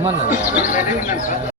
慢点啊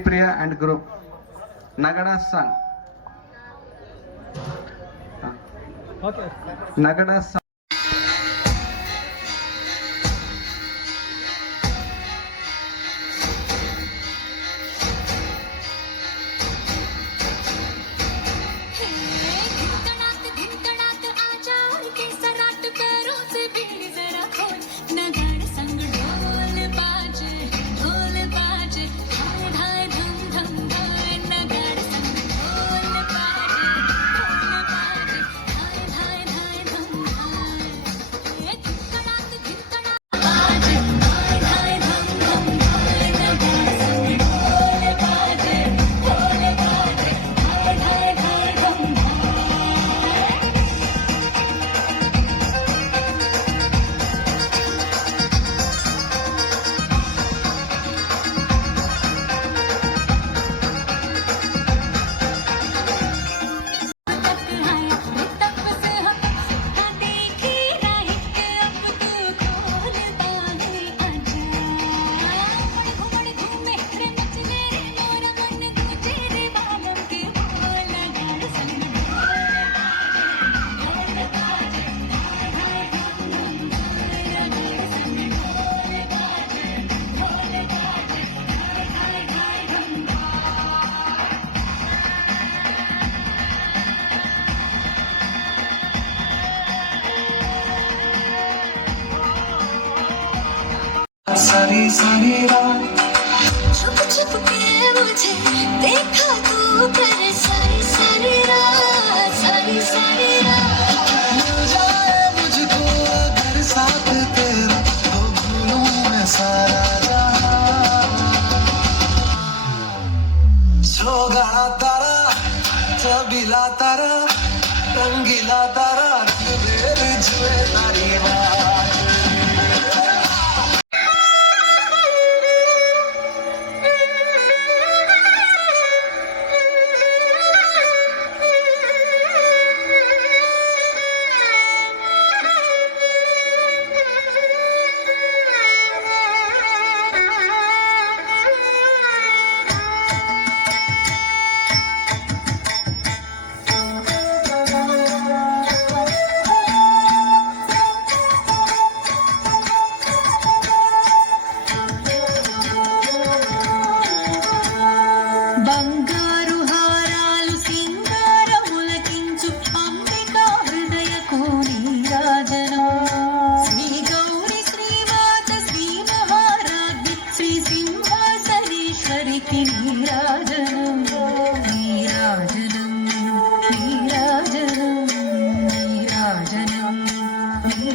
Haripriya and group. నగడా song నగడా song सारे सारे रात छुप छुप के मुझे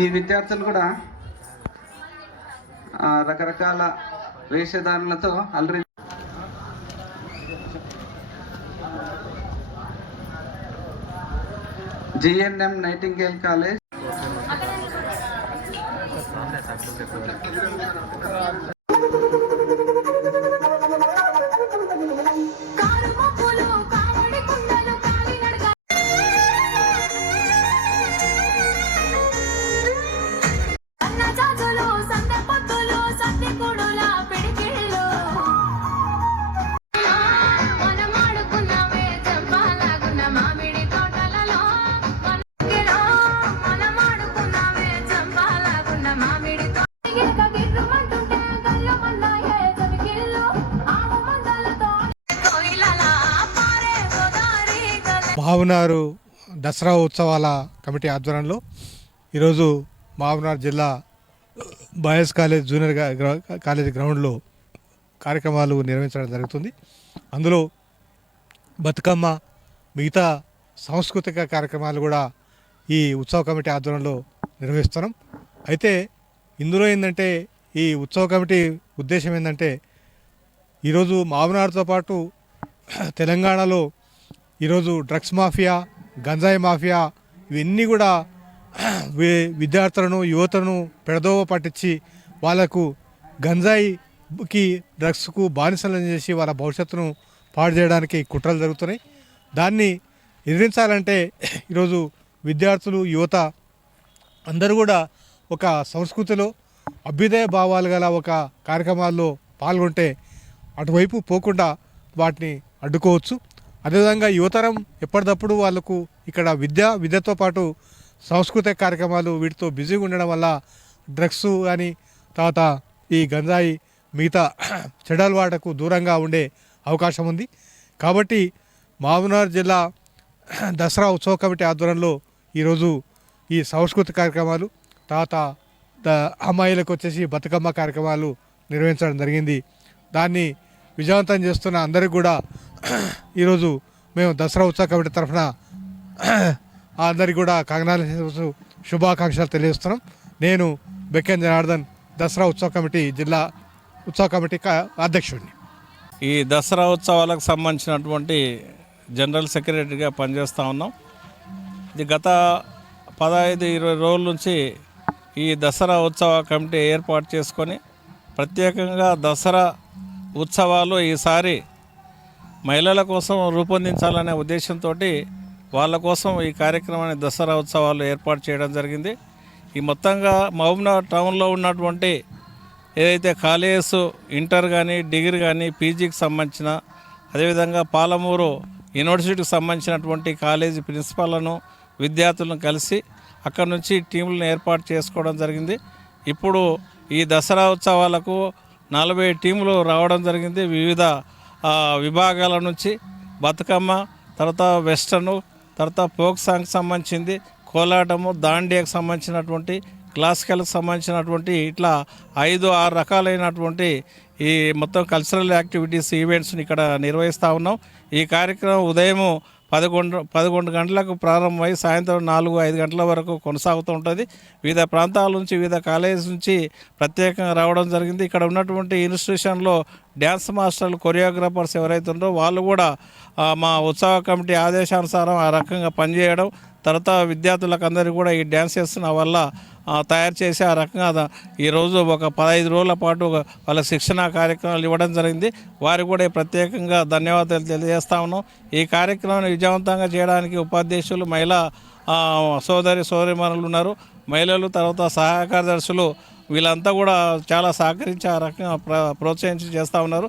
ఈ విద్యార్థులు కూడా రకరకాల వేషధారణలతో అల్లరి జిఎన్ఎం నైటింగేల్ కాలేజ్. మావునారు దసరా ఉత్సవాల కమిటీ ఆధ్వర్యంలో ఈరోజు మావునార్ జిల్లా boys college junior ground- college గ్రౌండ్లో కార్యక్రమాలు నిర్వహించడం జరుగుతుంది. అందులో బతుకమ్మ మిగతా సాంస్కృతిక కార్యక్రమాలు కూడా ఈ ఉత్సవ కమిటీ ఆధ్వర్యంలో నిర్వహిస్తున్నాం. అయితే ఇందులో ఏంటంటే ఈ ఉత్సవ కమిటీ ఉద్దేశం ఏంటంటే ఈరోజు మావునాడుతో పాటు తెలంగాణలో ఈరోజు డ్రగ్స్ మాఫియా గంజాయి మాఫియా ఇవన్నీ కూడా విద్యార్థులను యువతను పెడదోవ పట్టించి వాళ్ళకు గంజాయికి డ్రగ్స్కు బానిసలను చేసి వాళ్ళ భవిష్యత్తును పాడు చేయడానికి కుట్రలు జరుగుతున్నాయి. దాన్ని ఎదిరించాలంటే ఈరోజు విద్యార్థులు యువత అందరూ కూడా ఒక సంస్కృతిలో అభ్యుదయ భావాలు గల ఒక కార్యక్రమాల్లో పాల్గొంటే అటువైపు పోకుండా వాటిని అడ్డుకోవచ్చు. అదేవిధంగా యువతరం ఎప్పటికప్పుడు వాళ్ళకు ఇక్కడ విద్య విద్యతో పాటు సాంస్కృతిక కార్యక్రమాలు వీటితో బిజీగా ఉండడం వల్ల డ్రగ్స్ కానీ తర్వాత ఈ గంజాయి మిగతా చెడల వాటకు దూరంగా ఉండే అవకాశం ఉంది. కాబట్టి మామునార్ జిల్లా దసరా ఉత్సవ కమిటీ ఆధ్వర్యంలో ఈరోజు ఈ సాంస్కృతిక కార్యక్రమాలు తర్వాత ద అమ్మాయిలకు వచ్చేసి బతుకమ్మ కార్యక్రమాలు నిర్వహించడం జరిగింది. దాన్ని విజయవంతం చేస్తున్న అందరికి కూడా ఈరోజు మేము దసరా ఉత్సవ కమిటీ తరఫున అందరికి కూడా కంగనాలు శుభాకాంక్షలు తెలియజేస్తున్నాం. నేను బెక్కన్ జనార్దన్ దసరా ఉత్సవ కమిటీ జిల్లా ఉత్సవ కమిటీ అధ్యక్షుడిని. ఈ దసరా ఉత్సవాలకు సంబంధించినటువంటి జనరల్ సెక్రటరీగా పనిచేస్తూ ఉన్నాం. ఇది గత పదహైదు ఇరవై రోజుల నుంచి ఈ దసరా ఉత్సవ కమిటీ ఏర్పాటు చేసుకొని ప్రత్యేకంగా దసరా ఉత్సవాలు ఈసారి మహిళల కోసం రూపొందించాలనే ఉద్దేశంతో వాళ్ళ కోసం ఈ కార్యక్రమాన్ని దసరా ఉత్సవాలు ఏర్పాటు చేయడం జరిగింది. ఈ మొత్తంగా మహబూబ్నగర్ టౌన్లో ఉన్నటువంటి ఏదైతే కాలేజెస్ ఇంటర్ కానీ డిగ్రీ కానీ పీజీకి సంబంధించిన అదేవిధంగా పాలమూరు యూనివర్సిటీకి సంబంధించినటువంటి కాలేజీ ప్రిన్సిపాల్లను విద్యార్థులను కలిసి అక్కడ నుంచి టీంలను ఏర్పాటు చేసుకోవడం జరిగింది. ఇప్పుడు ఈ దసరా ఉత్సవాలకు నలభై టీములు రావడం జరిగింది. వివిధ విభాగాల నుంచి బతుకమ్మ తర్వాత వెస్టర్ను తర్వాత ఫోక్ సాంగ్ సంబంధించింది కోలాటము దాండియాకు సంబంధించినటువంటి క్లాసికల్కి సంబంధించినటువంటి ఇట్లా ఐదు ఆరు రకాలైనటువంటి ఈ మొత్తం కల్చరల్ యాక్టివిటీస్ ఈవెంట్స్ని ఇక్కడ నిర్వహిస్తూ ఉన్నాం. ఈ కార్యక్రమం ఉదయము పదకొండు పదకొండు గంటలకు ప్రారంభమై సాయంత్రం నాలుగు ఐదు గంటల వరకు కొనసాగుతూ ఉంటుంది. వివిధ ప్రాంతాల నుంచి వివిధ కాలేజెస్ నుంచి ప్రత్యేకంగా రావడం జరిగింది. ఇక్కడ ఉన్నటువంటి ఇన్స్టిట్యూషన్లో డ్యాన్స్ మాస్టర్లు కొరియోగ్రాఫర్స్ ఎవరైతే ఉన్నారో వాళ్ళు కూడా మా ఉత్సవ కమిటీ ఆదేశానుసారం ఆ రకంగా పనిచేయడం తర్వాత విద్యార్థులకు అందరికీ కూడా ఈ డ్యాన్స్ చేస్తున్న వల్ల తయారు చేసి ఆ రకంగా ఈరోజు ఒక పదహైదు రోజుల పాటు వాళ్ళ శిక్షణ కార్యక్రమాలు ఇవ్వడం జరిగింది. వారికి కూడా ప్రత్యేకంగా ధన్యవాదాలు తెలియజేస్తా ఉన్నాం. ఈ కార్యక్రమాన్ని విజయవంతంగా చేయడానికి ఉపాధ్యక్షులు మహిళా సోదరి సోదరిమణులు ఉన్నారు. మహిళలు తర్వాత సహాయ కార్యదర్శులు వీళ్ళంతా కూడా చాలా సహకరించి ఆ రకంగా ప్రోత్సహించి చేస్తూ ఉన్నారు.